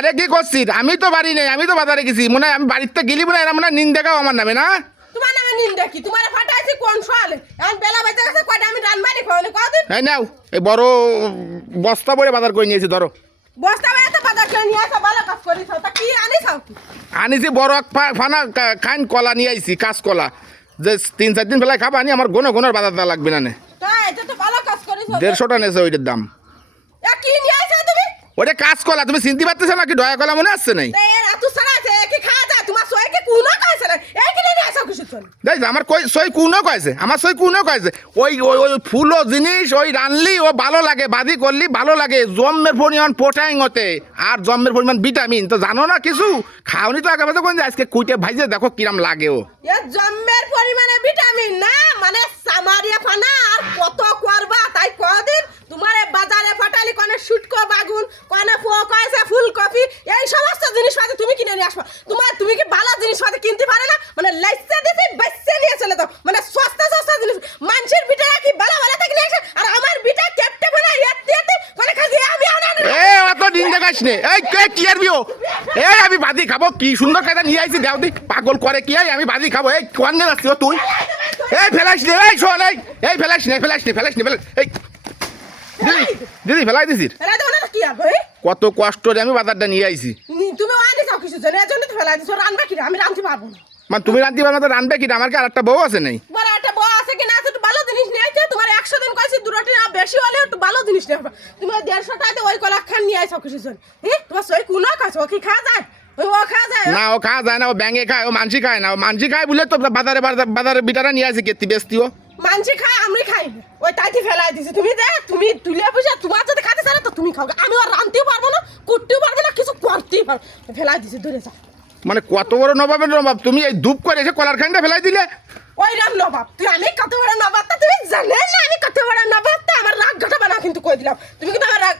আরে কি করছিস? আমি তো বাড়ি নেই, আমি তো বাজারে গেছি। মনে হয় আমি বাড়িতে গেলি মনে হয় এরা মনে হয় নিন্দা গাও আমার নামে না। তোমার নামে নিন্দা কি? তোমার ফাটাইছি কোন সালে? এখন বেলা বেজে গেছে, কয়টা আমি রান্নাবাড়ি খাওয়ানি কদিন? এই নাও, এই বড় বস্তা ভরে বাজার করে নিয়েছি, ধরো। বস্তা বেড়াতে বাজার করে নিয়ে আসা ভালো কাজ করিস। তা কি আনিস কি? আনিছি বড় এক ফানা খাইন কলা নিয়ে আইছি, কাঁচ কলা, যে 3-4 দিন বেলায় খাবা আনি। আমার গোনের বাজার দেওয়া লাগবে না। তাই এটা তো ভালো কাজ করিস। 150টা নেছে ওইটার দাম। কি নিয়ে আসা তুমি? ওটা কাঁচ কলা, তুমি চিনতে পারতেছো না? কি ডয়া কলা মনে আসছে নাই? এর এত সারা আছে, কি খাওয়া যায়? তোমার সইকে কুনো কইছে না, এই কি নিয়ে আসা কিছু চল। দেখ আমার কই সই কুনো কয়েছে, আমার সই কুনো কয়েছে। ওই ওই ওই ফুলো জিনিস ওই রানলি ও ভালো লাগে, বাদি করলি ভালো লাগে। জম্মের পরিমাণ প্রোটাইন হতে আর জম্মের পরিমাণ ভিটামিন তো জানো না কিছু? খাওনি তো আগে কোন আজকে কুইটে ভাইজে দেখো কিরাম লাগে। ও এর জম্মের পরিমাণে ভিটামিন না, মানে সামারিয়া ফানা আর কত করবা তাই কদিন। তোমার বাজারে ফাটালি কোনে শুটকো বাগুন, কোনে ফোকাইছে ফুলকপি, এই সমস্ত জিনিসপাতি তুমি কিনে নিয়ে আসবা। তুমি কি ভালো জিনিসপাতি কিনতে পারে না? মানে লাইসে দিতে বাইসে নিয়ে চলে দাও, মানে সস্তা সস্তা জিনিস। মানুষের বিটারা কি ভালো ভালো থাকে নিয়ে আসে, আর আমার বিটা ক্যাপটে বানা ইয়াতে কোনে খাজি আমি আনা না। এ অত দিন দেখাস নে। এই কে কি আর বিও? এই আমি বাদি খাবো, কি সুন্দর খাইটা নিয়ে আইছি। দেও দি পাগল করে কি? আমি বাদি খাবো। এই কোন দিন আসছিস তুই? এই ফেলাইস নে, এই শোন, এই ফেলাইস নে, এই দিদি দিদি ফেলাই দিছিস। আরে দাও না কি হবে? কত কষ্ট রে আমি বাজারটা নিয়ে আইছি। তুমি আনি যাও কিছু জানে, এজন্য তো ফেলা দিছো। রান্না কি আমি রাঁধতে পারবো না। মানে তুমি রান্তি পারবে না তো রানবে কি? আমার কি আরেকটা বউ আছে নাই? তোমার একটা বউ আছে কি না আছে? একটু ভালো জিনিস নিয়ে আইছে। তোমার 100 দিন কইছি দুটোটি না বেশি হলে একটু ভালো জিনিস নিয়ে আসবা। তুমি 150 টাকাতে ওই কলা খান নিয়ে আইছো কিছু জন। তোমার সই কুনা কাছে ও কি খাওয়া যায়? ও খাওয়া যায় না, ও খাওয়া যায় না। ও ব্যাঙে খায়, ও মানসি খায় না। ও মানসি খায় বলে তো বাজারে বিটারা নিয়ে আসি কেতি বেস্তিও। মানসি খায়, আমি খাই না। ওই তাইতে ফেলাই দিছি। তুমি দে, তুমি তুলে বুঝা তোমার যদি খাতে চায় তো তুমি খাও। আমি আর রাঁধতেও পারবো না, করতেও পারবো না, কিছু করতেই পারবো। ফেলাই দিছি, দূরে যা। মানে কত বড় নবাবের নবাব তুমি! এই ধূপ করে এসে কলার খানটা ফেলাই দিলে। ওই রাম নবাব, আমি কত বড় নবাব তা তুমি জানে না? আমি কত বড় নবাব তা আমার রাগ ঘটাবা না কিন্তু কই দিলাম। তুমি কিন্তু আমার রাগ